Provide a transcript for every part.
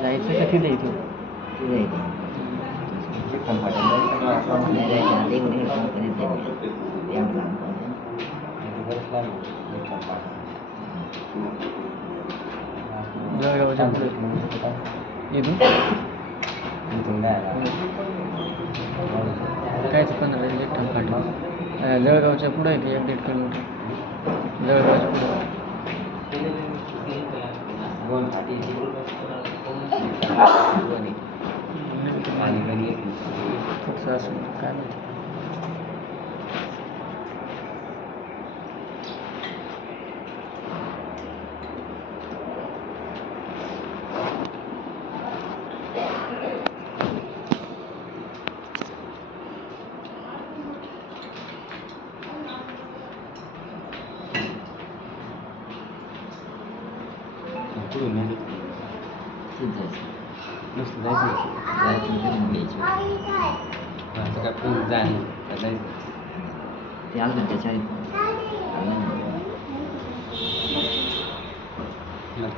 जायचं का तिथे इथून तिथे नाही जायचं आधी कोणी कंपनीत जायचं एवढं लांब जळगावच्या पुढे इथून कायच 15 इलेक्ट्रॉन फाटा जळगावच्या पुढे आहे की 1-1.5 किलोमीटर जळगावच्या पुढे कसं असं काय माहिती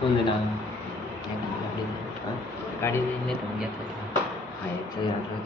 कोण देणार गाडी नेतो मग घेतलं खायचं यात्रा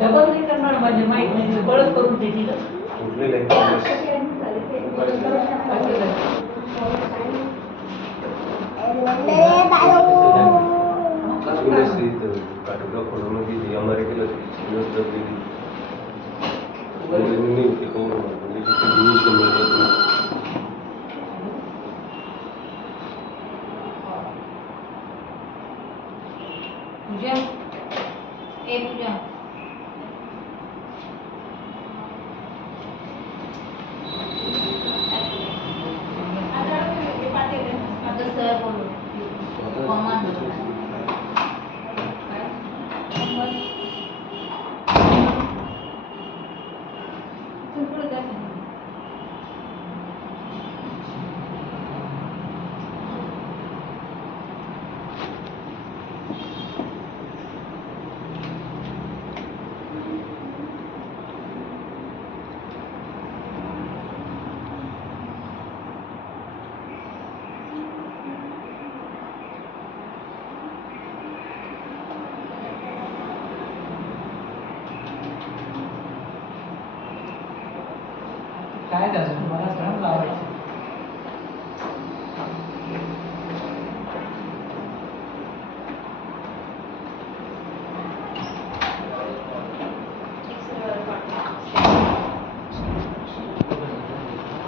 डबल नाही करणार माझे माईक म्हणजे बळच करून देतील काय त्याचं मला सगळं लावायचं.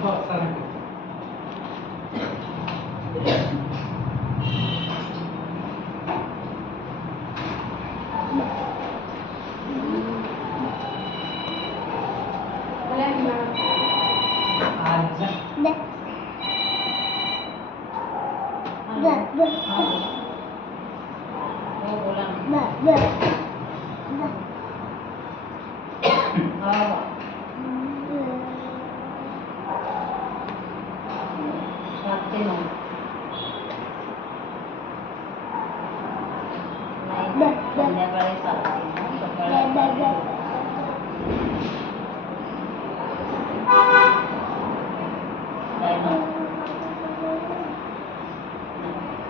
हो चालेल. संध्याकाळी चालते सकाळी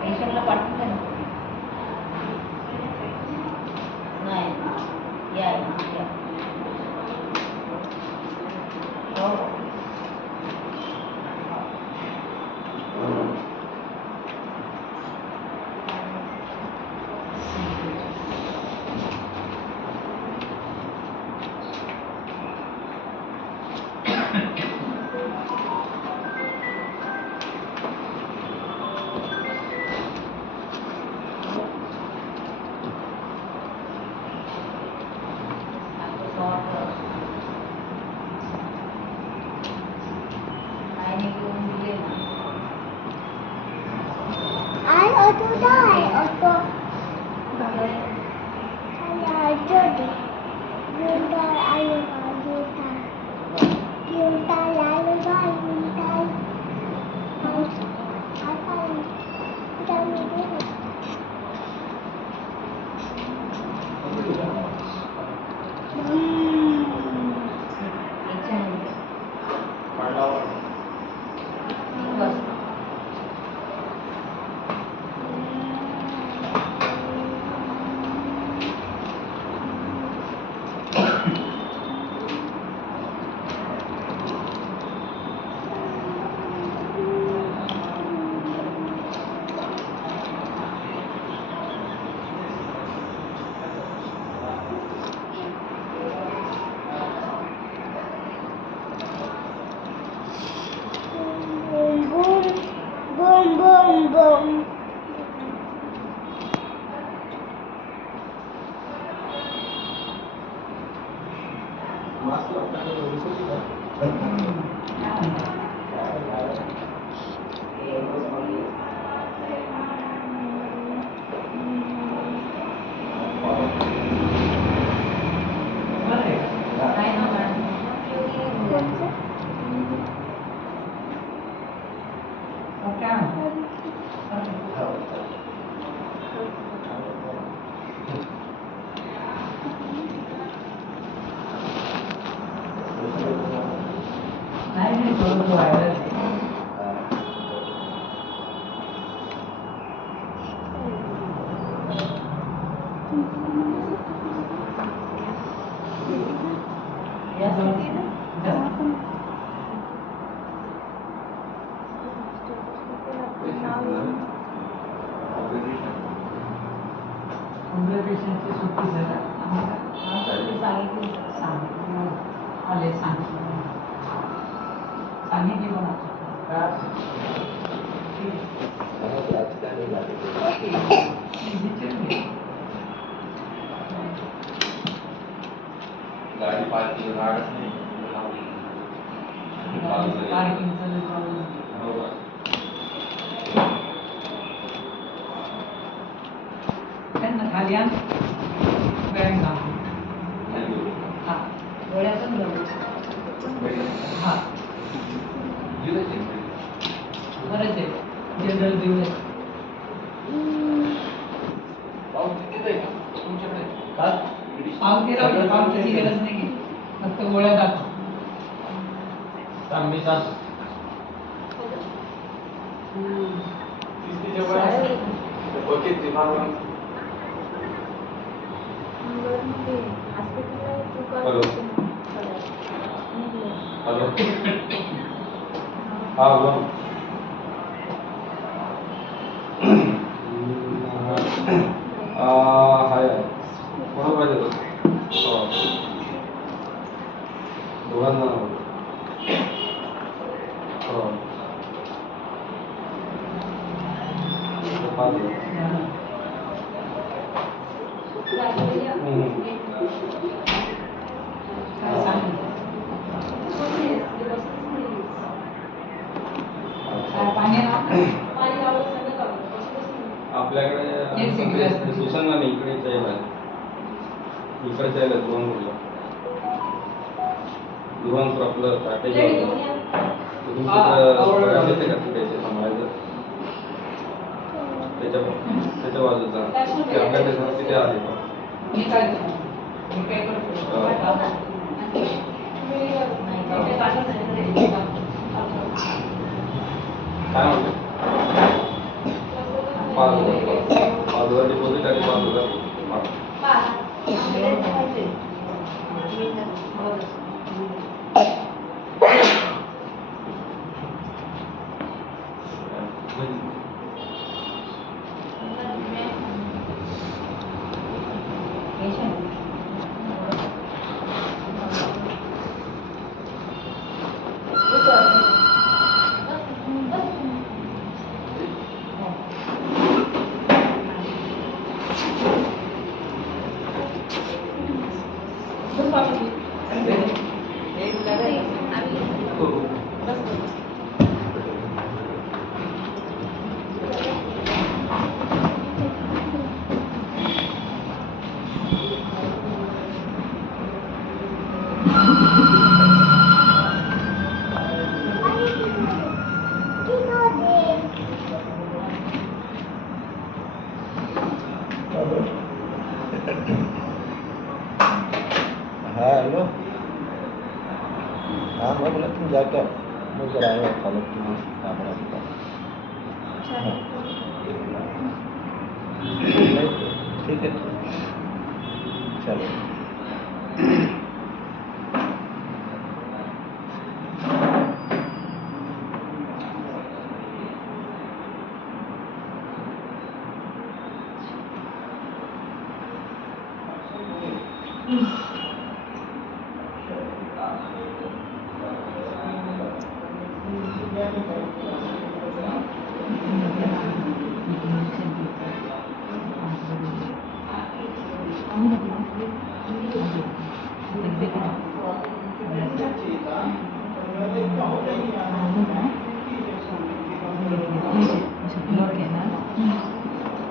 पेशंटला पाठवते ना नाही या हो गाडी पार्किंग राहत नाही त्यांना खाली आण बॅग घाल हा गोळ्या पण घेऊ हा बरंच आहे जनरल देऊ पावती राहू पावतीची गरज नाही फक्त गोळ्या दाखव हॅलो हा बोला हाय कोणा पाहिजे होतं हो दोघांना हो 5,000 आपल्याकडे सुसंग नाही इकडे चाईल आहे इकडे चाईल आहे दुरानपूर आपलं पॅकेज तुमचं पैसे सांभाळायचं त्याच्या बाजूचा ते आपल्या देशात किती आहे काय म्हणते 5,000 डिपॉझिट आणि 5,000 हेलो हाँ मैं बोला तुम जाकर मुझे आएगा फॉलो तुम्हें कैमरा दिखा ठीक है चलो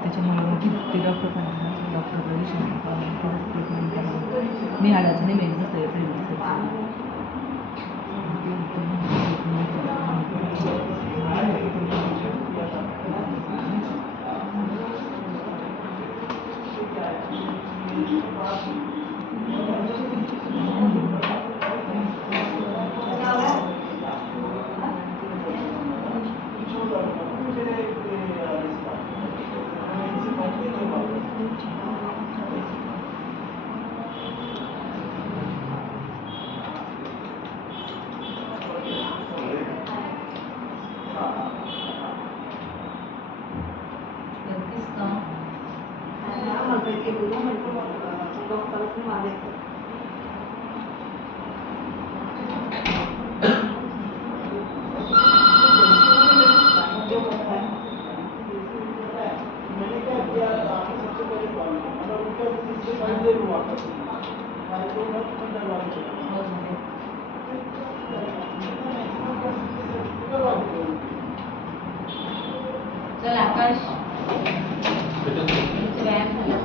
त्याच्यामुळे डॉक्टर पण डॉक्टर मी आडाचं नाही मेन चल आकाश व्यायाम झाला